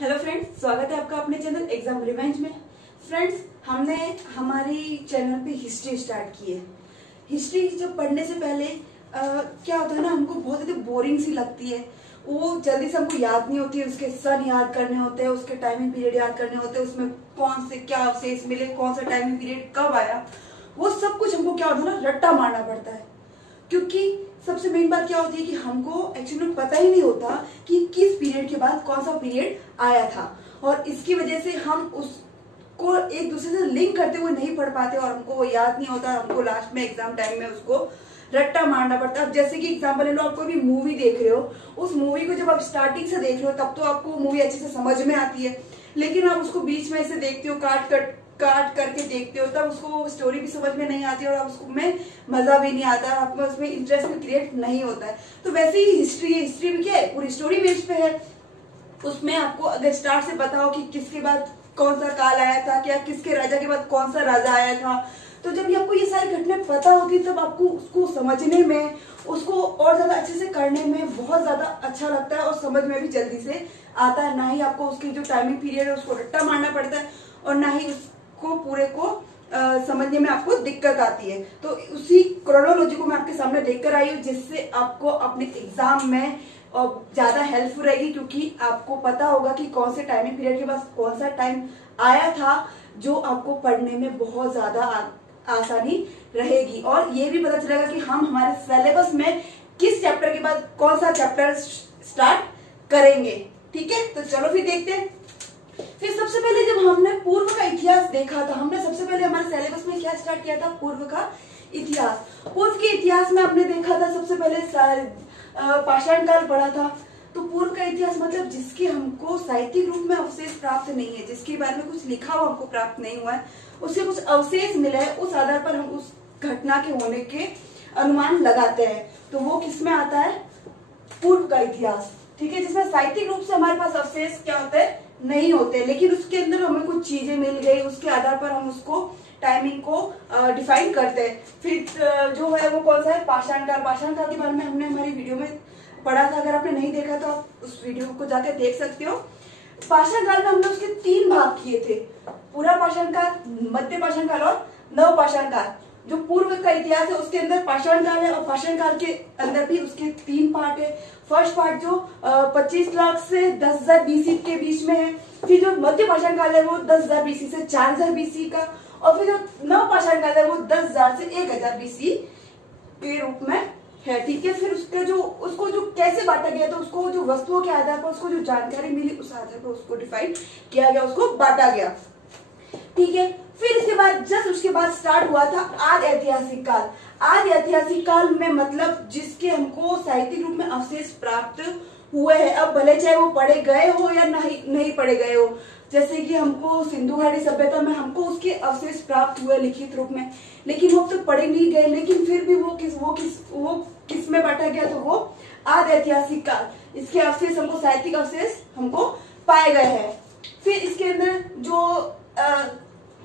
Hello friends, स्वागत है आपका अपने चैनल एग्जाम रिवेंज में। फ्रेंड्स, हमने हमारी चैनल पे हिस्ट्री स्टार्ट की है। हिस्ट्री जब पढ़ने से पहले क्या होता है ना, हमको बहुत ज्यादा बोरिंग सी लगती है। वो जल्दी से हमको याद नहीं होती है। उसके सन याद करने होते हैं, उसके टाइमिंग पीरियड याद करने होते हैं, उसमें कौन से क्या अवशेष मिले, कौन सा टाइमिंग पीरियड कब आया, वो सब कुछ हमको क्या होता है ना, रट्टा मारना पड़ता है। क्योंकि सबसे मेन बात क्या होती है कि हमको एक्चुअली में पता ही नहीं होता कि किस पीरियड के बाद कौन सा पीरियड आया था, और इसकी वजह से हम उसको एक दूसरे से लिंक करते हुए नहीं पढ़ पाते और हमको वो याद नहीं होता। हमको लास्ट में एग्जाम टाइम में उसको रट्टा मारना पड़ता है। अब जैसे कि एग्जाम्पल ले लो, आप कोई भी मूवी देख रहे हो, उस मूवी को जब आप स्टार्टिंग से देख रहे हो तब तो आपको मूवी अच्छे से समझ में आती है, लेकिन आप उसको बीच में ऐसे देखते हो, काट करके देखते हो, तब उसको स्टोरी भी समझ में नहीं आती और आप उसको में मजा भी नहीं आता, आपको उसमें इंटरेस्ट भी क्रिएट नहीं होता है। तो वैसे ही हिस्ट्री है। हिस्ट्री में क्या है, पूरी स्टोरी बेस्ड पे है। उसमें आपको अगर स्टार्ट से पता हो कि किसके बाद कौन सा काल आया था, क्या किसके राजा के बाद कौन सा राजा आया था, तो जब आपको ये सारी घटनाएं पता होती तब आपको उसको समझने में, उसको और ज्यादा अच्छे से करने में बहुत ज्यादा अच्छा लगता है और समझ में भी जल्दी से आता है। ना ही आपको उसकी जो टाइमिंग पीरियड है उसको रट्टा मारना पड़ता है, और ना ही को पूरे को समझने में आपको दिक्कत आती है। तो उसी क्रोनोलॉजी को मैं आपके सामने लेकर आई हूँ, जिससे आपको अपने एग्जाम में ज्यादा हेल्पफुल रहेगी, क्योंकि आपको पता होगा कि कौन से टाइमिंग पीरियड के बाद कौन सा टाइम आया था, जो आपको पढ़ने में बहुत ज्यादा आसानी रहेगी। और ये भी पता चलेगा कि हम हमारे सिलेबस में किस चैप्टर के बाद कौन सा चैप्टर स्टार्ट करेंगे। ठीक है, तो चलो फिर देखते हैं। फिर सबसे पहले जब हमने पूर्व का इतिहास देखा था, हमने सबसे पहले हमारे सिलेबस में क्या स्टार्ट किया था, पूर्व का इतिहास। पूर्व के इतिहास में हमने देखा था सबसे पहले पाषाण काल पढ़ा था। तो पूर्व का इतिहास मतलब जिसके हमको साहित्यिक रूप में अवशेष प्राप्त नहीं है, जिसके बारे में कुछ लिखा हुआ हमको प्राप्त नहीं हुआ है, उससे कुछ अवशेष मिले हैं, उस आधार पर हम उस घटना के होने के अनुमान लगाते हैं। तो वो किसमें आता है, पूर्व का इतिहास। ठीक है, जिसमें साहित्यिक रूप से हमारे पास अवशेष क्या होते हैं, नहीं होते, लेकिन उसके अंदर हमें कुछ चीजें मिल गई, उसके आधार पर हम उसको टाइमिंग को डिफाइन करते हैं। फिर जो है वो कौन सा है, पाषाण काल। पाषाण काल के बारे में हमने हमारी वीडियो में पढ़ा था। अगर आपने नहीं देखा तो आप उस वीडियो को जाकर देख सकते हो। पाषाण काल में हमने उसके 3 भाग किए थे, पूरा पाषाण काल, मध्य पाषाण काल और नव पाषाण काल। जो पूर्व का इतिहास है उसके अंदर पाषाण काल है, और पाषाण काल के अंदर भी उसके 3 पार्ट है। फर्स्ट पार्ट जो 25 लाख से 10,000 BC के बीच में है। फिर जो मध्य पाषाण काल है वो 10,000 BC से 4,000 BC का, और फिर जो नव पाषाण काल है वो 10,000 से 1,000 BC के रूप में है। ठीक है, फिर उसको जो कैसे बांटा गया, तो उसको जो वस्तुओं के आधार पर उसको जो जानकारी मिली उस आधार पर उसको डिफाइन किया गया, उसको बांटा गया। ठीक है, फिर इसके बाद जस्ट उसके बाद स्टार्ट हुआ था आदि ऐतिहासिक काल। आदि ऐतिहासिक काल में मतलब जिसके हमको साहित्यिक रूप में अवशेष प्राप्त हुए हैं। अब भले चाहे वो पढ़े गए हो या नहीं पढ़े गए हो, जैसे कि हमको सिंधु घाटी सभ्यता में हमको उसके अवशेष प्राप्त हुए लिखित रूप में, लेकिन वो तो पढ़े नहीं गए, लेकिन फिर भी वो किस में बांटा गया, तो वो आदि ऐतिहासिक काल। इसके अवशेष हमको, साहित्यिक अवशेष हमको पाए गए हैं। फिर इसके अंदर जो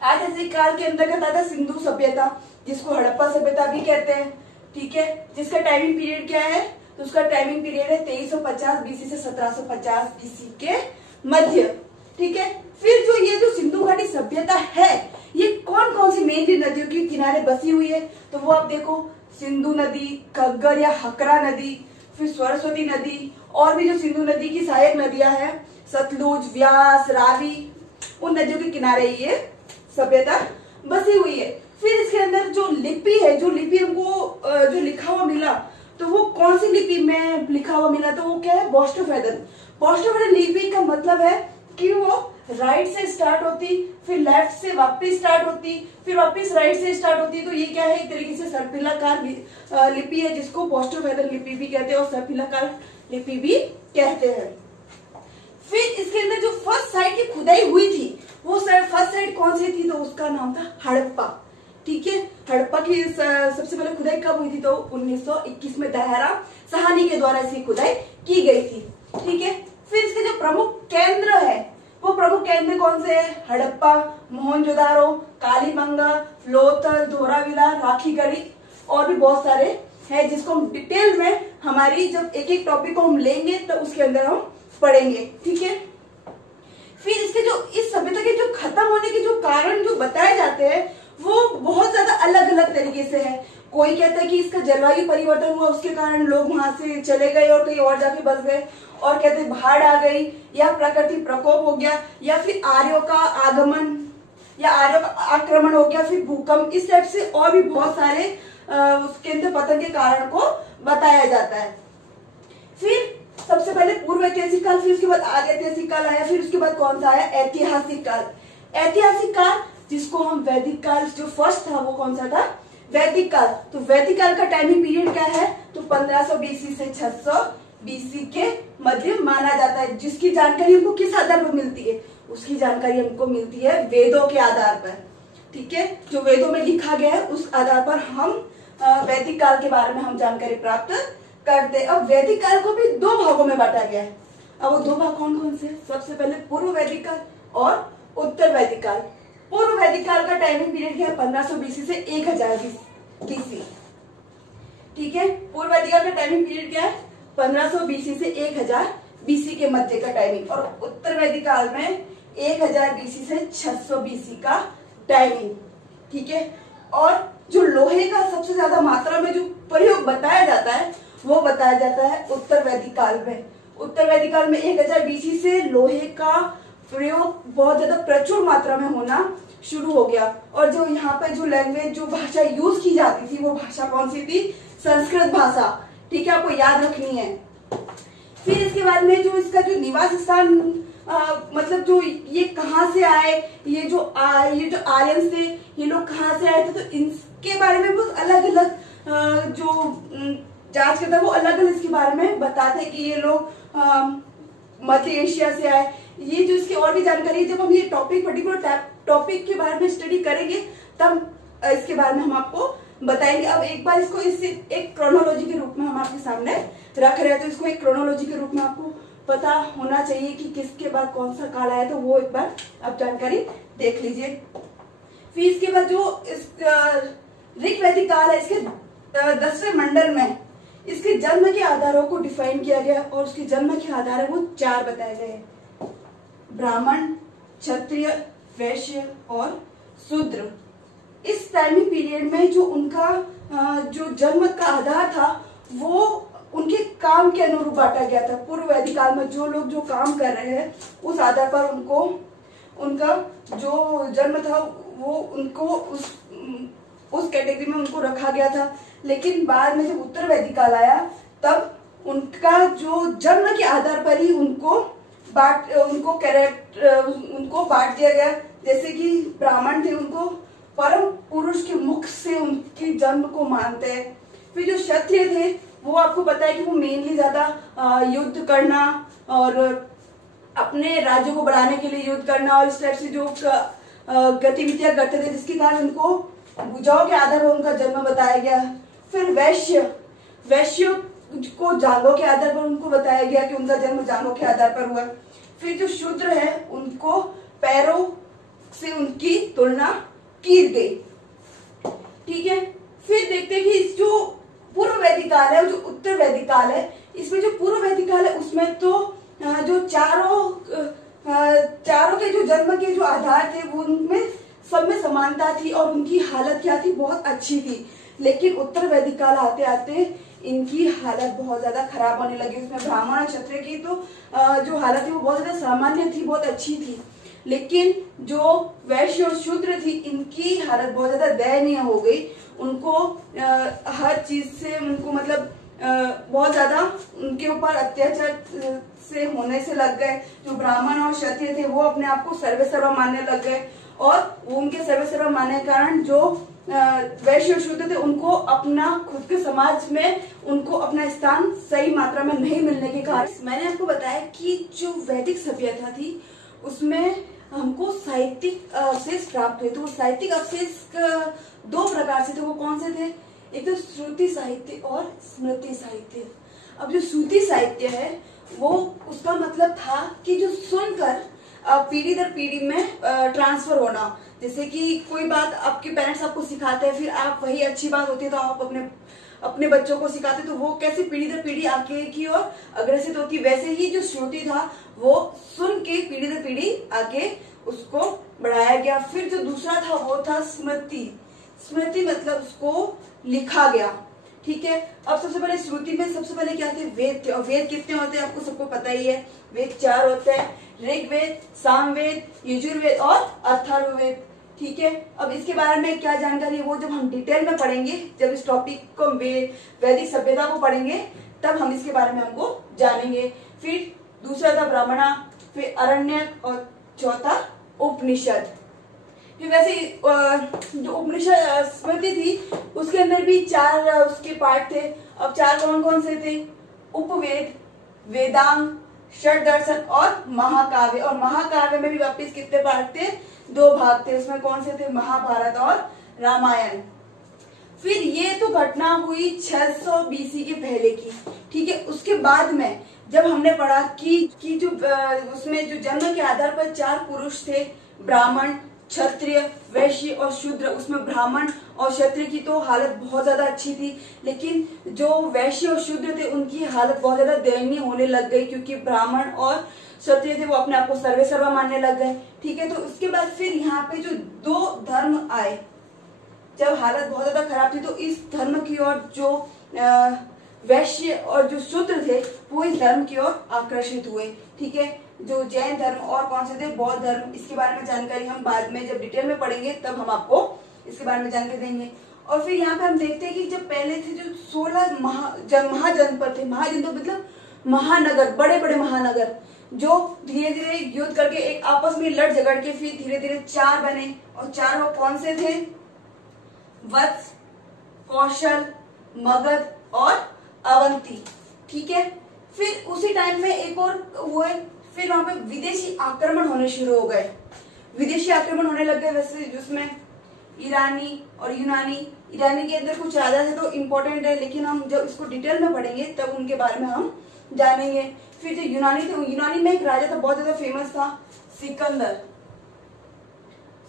आदि ऐतिहासिक काल के अंतर्गत आता है सिंधु सभ्यता, जिसको हड़प्पा सभ्यता भी कहते हैं। ठीक है, जिसका टाइमिंग पीरियड क्या है, तो उसका टाइमिंग पीरियड है 2350 BC से 1750 BC के मध्य। ठीक है, फिर जो ये जो सिंधु घाटी सभ्यता है, ये कौन कौन सी मेनली नदियों के किनारे बसी हुई है, तो वो आप देखो, सिंधु नदी, घग्गर या हकरा नदी, फिर सरस्वती नदी, और भी जो सिंधु नदी की सहायक नदियां हैं, सतलुज, व्यास, रावी, उन नदियों के किनारे ये सभ्यता बसी हुई है। फिर इसके अंदर जो लिपि है, जो लिपि हमको जो लिखा हुआ मिला, तो वो कौन सी लिपि में लिखा हुआ मिला, तो वो क्या है, बोस्टोफेदन। बोस्टोफेदन लिपि का मतलब है कि वो राइट से स्टार्ट होती, फिर लेफ्ट से वापस स्टार्ट होती, फिर वापस राइट से स्टार्ट होती। तो ये क्या है, एक तरीके से सर्पिलाकार लिपि है, जिसको बोस्टोफेदन लिपि भी कहते हैं और सर्पिलाकार लिपि भी कहते हैं। फिर इसके अंदर जो फर्स्ट साइट की खुदाई हुई थी, वो फर्स्ट साइट कौन सी थी, तो उसका नाम था हड़प्पा। ठीक है, हड़प्पा की सबसे पहले खुदाई कब हुई थी, तो 1921 में दहरा सहानी के द्वारा इसकी खुदाई की गई थी। ठीक है, फिर इसके जो प्रमुख केंद्र है, वो प्रमुख केंद्र कौन से है, हड़प्पा, मोहनजोदारो, कालीबंगा, लोथल, धोलावीरा, राखीगढ़ी, और भी बहुत सारे हैं, जिसको हम डिटेल में हमारी जब एक एक टॉपिक को हम लेंगे तो उसके अंदर हम पढ़ेंगे। ठीक है, तो इस सभ्यता के जो खत्म होने के जो कारण जो बताए जाते हैं वो बहुत ज्यादा अलग अलग तरीके से है। कोई कहता है कि इसका जलवायु परिवर्तन हुआ, उसके कारण लोग वहां से चले गए और कहीं और जाके बस गए, और कहते हैं बाढ़ आ गई, या प्राकृतिक प्रकोप हो गया, या फिर आर्यों का आगमन या आर्यों का आक्रमण हो गया, फिर भूकंप, इस टाइप से और भी बहुत सारे उसके अंदर पतन के कारण को बताया जाता है। फिर सबसे पहले पूर्व ऐतिहासिक काल, फिर उसके बाद आदि ऐतिहासिक काल आया, फिर उसके बाद कौन सा आया, ऐतिहासिक काल। ऐतिहासिक काल जिसको हम वैदिक काल, जो फर्स्ट था वो कौन सा था, वैदिक काल। तो वैदिक काल का टाइमिंग पीरियड क्या है, तो 1500 बीसी से 600 बीसी के मध्य माना जाता है। जिसकी जानकारी हमको किस आधार पर मिलती है, उसकी जानकारी हमको मिलती है वेदों के आधार पर। ठीक है, जो वेदों में लिखा गया है उस आधार पर हम वैदिक काल के बारे में हम जानकारी प्राप्त करते। अब वैदिक काल को भी दो भागों में बांटा गया है। अब वो दो भाग कौन कौन से, सबसे पहले पूर्व वैदिक काल और उत्तर वैदिक काल। पूर्व वैदिक काल का टाइमिंग पीरियड क्या है, 1500 बीसी से 1000 बीसी। ठीक है, पूर्व वैदिक काल का टाइमिंग पीरियड क्या है, 1500 बीसी से 1000 बीसी के मध्य का टाइमिंग, और उत्तर वैदिक काल में 1000 बीसी से 600 बीसी का टाइमिंग। ठीक है, और जो लोहे का सबसे ज्यादा मात्रा में जो प्रयोग बताया जाता है वो बताया जाता है उत्तर वैदिक काल में। उत्तर वैदिक काल में 1000 बीसी से लोहे का प्रयोग बहुत ज्यादा प्रचुर मात्रा में होना शुरू हो गया। और जो यहाँ पे जो लैंग्वेज, जो भाषा यूज की जाती थी वो भाषा कौन सी थी, संस्कृत भाषा। ठीक है, आपको याद रखनी है। फिर इसके बाद में जो इसका जो निवास स्थान, मतलब जो ये कहाँ से आए, ये जो आर्यंस थे, ये लोग कहाँ से आए थे, तो इनके बारे में बहुत अलग अलग जो जांच करता है वो अलग अलग इसके बारे में बताते हैं कि ये लोग मध्य एशिया से आए। ये जो इसकी और भी जानकारी, जब हम ये टॉपिक पर्टिकुलर टॉपिक के बारे में स्टडी करेंगे तब इसके बारे में हम आपको बताएंगे। अब एक बार इसको एक क्रोनोलॉजी के रूप में हम आपके सामने रख रहे हैं, तो इसको एक क्रोनोलॉजी के रूप में आपको पता होना चाहिए कि किसके बाद कौन सा काल आया, तो वो एक बार आप जानकारी देख लीजिए। फिर इसके बाद जो ऋग्वैदिक काल है, इसके 10वें मंडल में इसके जन्म के आधारों को डिफाइन किया गया, और उसके जन्म के आधार है वो 4 बताए गए, ब्राह्मण, क्षत्रिय, वैश्य और शूद्र। इस टाइमिंग पीरियड में जो उनका जो जन्म का आधार था वो उनके काम के अनुरूप बांटा गया था। पूर्व वैदिक काल में जो लोग जो काम कर रहे हैं उस आधार पर उनको उनका जो जन्म था वो उनको उस कैटेगरी में उनको रखा गया था। लेकिन बाद में जब उत्तर वैदिक काल आया तब उनका जो जन्म के आधार पर ही उनको बांट दिया गया। जैसे कि ब्राह्मण थे, उनको परम पुरुष के मुख से उनकी जन्म को मानते हैं। फिर जो क्षत्रिय थे वो आपको पता है कि वो मेनली ज्यादा युद्ध करना और अपने राज्यों को बढ़ाने के लिए युद्ध करना और इस टाइप से जो गतिविधियां करते थे, जिसके कारण उनको भुजाओं के आधार पर उनका जन्म बताया गया। फिर वैश्य को जांघों के आधार पर उनको बताया गया कि उनका जन्म जांघों के आधार पर हुआ। फिर जो शूद्र है उनको पैरों से उनकी तुलना की गई। ठीक है, फिर देखते हैं कि इस जो पूर्व वैदिक काल है, जो उत्तर वैदिक काल है, इसमें जो पूर्व वैदिक काल है उसमें तो जो चारों के जो जन्म के जो आधार थे वो उनमें सब में समानता थी और उनकी हालत क्या थी, बहुत अच्छी थी। लेकिन उत्तर वैदिक काल आते आते इनकी हालत बहुत ज्यादा खराब होने लगी। उसमें ब्राह्मण और क्षत्रिय की तो जो हालत थी वो बहुत ज्यादा सामान्य थी, बहुत अच्छी थी। लेकिन जो वैश्य और शूद्र थी इनकी हालत बहुत ज्यादा दयनीय हो गई। उनको हर चीज से उनको मतलब बहुत ज्यादा उनके ऊपर अत्याचार से होने से लग गए। जो ब्राह्मण और क्षत्रिय थे वो अपने आप को सर्वेसर्वा मानने लग गए और उनके सर्वेसर्वा मानने के कारण जो वैश्य और शूद्र थे उनको अपना खुद के समाज में उनको अपना स्थान सही मात्रा में नहीं मिलने के कारण मैंने आपको बताया कि जो वैदिक सभ्यता थी उसमें हमको साहित्यिक अवशेष प्राप्त हुए। तो वो साहित्यिक अवशेष 2 प्रकार से थे। वो कौन से थे? एक तो श्रुति साहित्य और स्मृति साहित्य। अब जो श्रुति साहित्य है वो उसका मतलब था कि जो सुनकर पीढ़ी दर पीढ़ी में ट्रांसफर होना। जैसे कि कोई बात आपके पेरेंट्स आपको सिखाते हैं, फिर आप वही अच्छी बात होती है तो आप अपने बच्चों को सिखाते, तो वो कैसे पीढ़ी दर पीढ़ी आगे की ओर अग्रसित होती। वैसे ही जो श्रुति था वो सुन के पीढ़ी दर पीढ़ी आगे उसको बढ़ाया गया। फिर जो दूसरा था वो था स्मृति। स्मृति मतलब उसको लिखा गया। ठीक है, अब सबसे पहले श्रुति में सबसे पहले क्या थे, वेद थे। और वेद कितने होते हैं आपको सबको पता ही है, वेद 4 होते हैं, ऋग्वेद, सामवेद, यजुर्वेद और अथर्ववेद। ठीक है, अब इसके बारे में क्या जानकारी है वो जब हम डिटेल में पढ़ेंगे, जब इस टॉपिक को वैदिक सभ्यता को पढ़ेंगे तब हम इसके बारे में हमको जानेंगे। फिर दूसरा था ब्राह्मणा, फिर अरण्यक और चौथा उपनिषद। फिर वैसे जो उपनिषद स्मृति थी उसके अंदर भी 4 उसके पार्ट थे। अब 4 कौन कौन से थे, उपवेद, वेदांग, षट दर्शन और महाकाव्य। और महाकाव्य में भी वापिस कितने पार्ट थे, 2 भाग थे। उसमें कौन से थे, महाभारत और रामायण। फिर ये तो घटना हुई 600 BC के पहले की। ठीक है, उसके बाद में जब हमने पढ़ा कि जो उसमें जो जन्म के आधार पर 4 पुरुष थे, ब्राह्मण, क्षत्रिय, वैश्य और शूद्र। उसमें ब्राह्मण और क्षत्रिय की तो हालत बहुत ज्यादा अच्छी थी, लेकिन जो वैश्य और शूद्र थे उनकी हालत बहुत ज्यादा दयनीय होने लग गई, क्योंकि ब्राह्मण और क्षत्रिय थे वो अपने आप को सर्वे सर्वा मानने लग गए। ठीक है, तो उसके बाद फिर यहाँ पे जो 2 धर्म आए, जब हालत बहुत ज्यादा खराब थी तो इस धर्म की ओर जो वैश्य और जो शूद्र थे वो इस धर्म की ओर आकर्षित हुए। ठीक है, जो जैन धर्म और कौन से थे, बौद्ध धर्म। इसके बारे में जानकारी हम बाद में जब डिटेल में पढ़ेंगे तब हम आपको इसके बारे में जानकारी देंगे। और फिर यहाँ पे हम देखते हैं कि जब पहले थे जो 16 महाजनपद थे, महाजनपद मतलब महानगर, बड़े बड़े महानगर, जो धीरे धीरे युद्ध करके एक आपस में लड़ झगड़ के फिर धीरे धीरे 4 बने। और 4 वो कौन से थे, वत्स, कौशल, मगध और अवंती। ठीक है, फिर उसी टाइम में एक और हुए, फिर वहां पे विदेशी आक्रमण होने शुरू हो गए। विदेशी आक्रमण होने लग गए, वैसे जिसमें ईरानी और यूनानी। ईरानी के अंदर कुछ राजा थे तो इम्पोर्टेंट है, लेकिन हम जब इसको डिटेल में पढ़ेंगे तब उनके बारे में हम जानेंगे। फिर जो यूनानी थे, यूनानी में एक राजा था बहुत ज्यादा फेमस था, सिकंदर।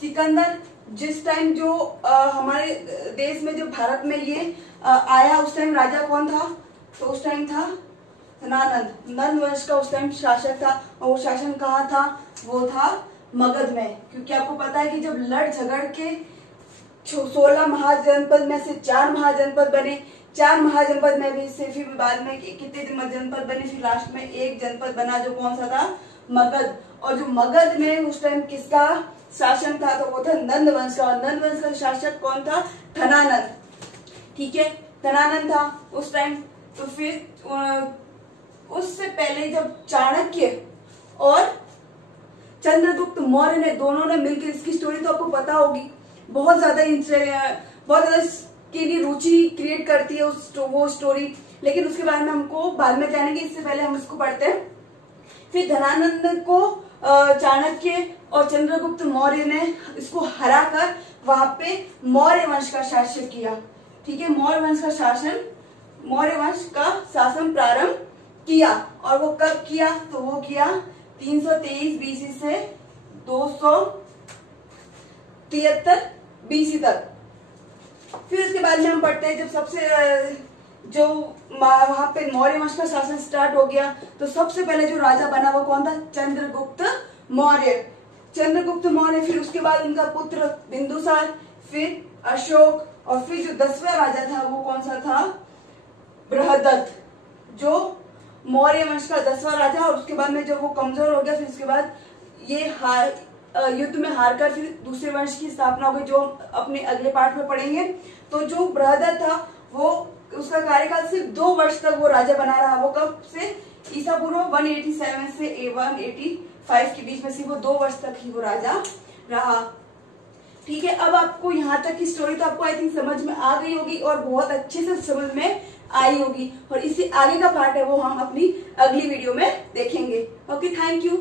सिकंदर जिस टाइम जो हमारे देश में, जो भारत में ये आया, उस टाइम राजा कौन था, तो उस टाइम था धनानंद। नंद वंश का उस टाइम शासक था। और वो शासन कहाँ था, वो था मगध में। क्योंकि आपको पता है कि जब लड़ झगड़ के 16 महाजनपद में से 4 महाजनपद बने, 4 महाजनपद में भी से फिर बाद में कितने जनपद बने, फिर लास्ट में एक जनपद बना जो कौन सा था, मगध। और जो मगध में उस टाइम किसका शासन था, तो वो था नंद वंश का। और नंद वंश का शासक कौन था, धनानंद। ठीक है, धनानंद था उस टाइम। तो फिर उससे पहले जब चाणक्य और चंद्रगुप्त मौर्य ने दोनों ने मिलकर, इसकी स्टोरी तो आपको पता होगी, बहुत ज्यादा के लिए रुचि क्रिएट करती है वो स्टोरी, लेकिन उसके बारे में हमको बाद में जानेंगे। इससे पहले हम इसको पढ़ते हैं। फिर धनानंद को चाणक्य और चंद्रगुप्त मौर्य ने इसको हराकर वहां पे मौर्य वंश का शासन किया। ठीक है, मौर्य वंश का शासन प्रारंभ किया। और वो कब किया, तो वो किया 323 BC से 273 BC तक। फिर उसके बाद में हम पढ़ते हैं, जब सबसे जो वहां पे मौर्य वंश का शासन स्टार्ट हो गया, तो सबसे पहले जो राजा बना वो कौन था, चंद्रगुप्त मौर्य। चंद्रगुप्त मौर्य, फिर उसके बाद उनका पुत्र बिंदुसार, फिर अशोक, और फिर जो 10वां राजा था वो कौन सा था, बृहदत्त, जो मौर्य वंश का 10वां राजा। और उसके बाद में जब वो कमजोर हो गया, फिर उसके बाद ये युद्ध में हारकर फिर दूसरे वंश की स्थापना हो गई, जो अपने अगले पार्ट में पढ़ेंगे। तो जो बृहदत्त था वो, उसका कार्यकाल सिर्फ 2 वर्ष तक वो राजा बना रहा। वो कब से, ईसा पूर्व 187 से 185 के बीच में सिर्फ वो 2 वर्ष तक ही वो राजा रहा। ठीक है, अब आपको यहाँ तक की स्टोरी तो आपको आई थिंक समझ में आ गई होगी और बहुत अच्छे से समझ में आई होगी। और इससे आगे का पार्ट है वो हम अपनी अगली वीडियो में देखेंगे। Okay, thank you.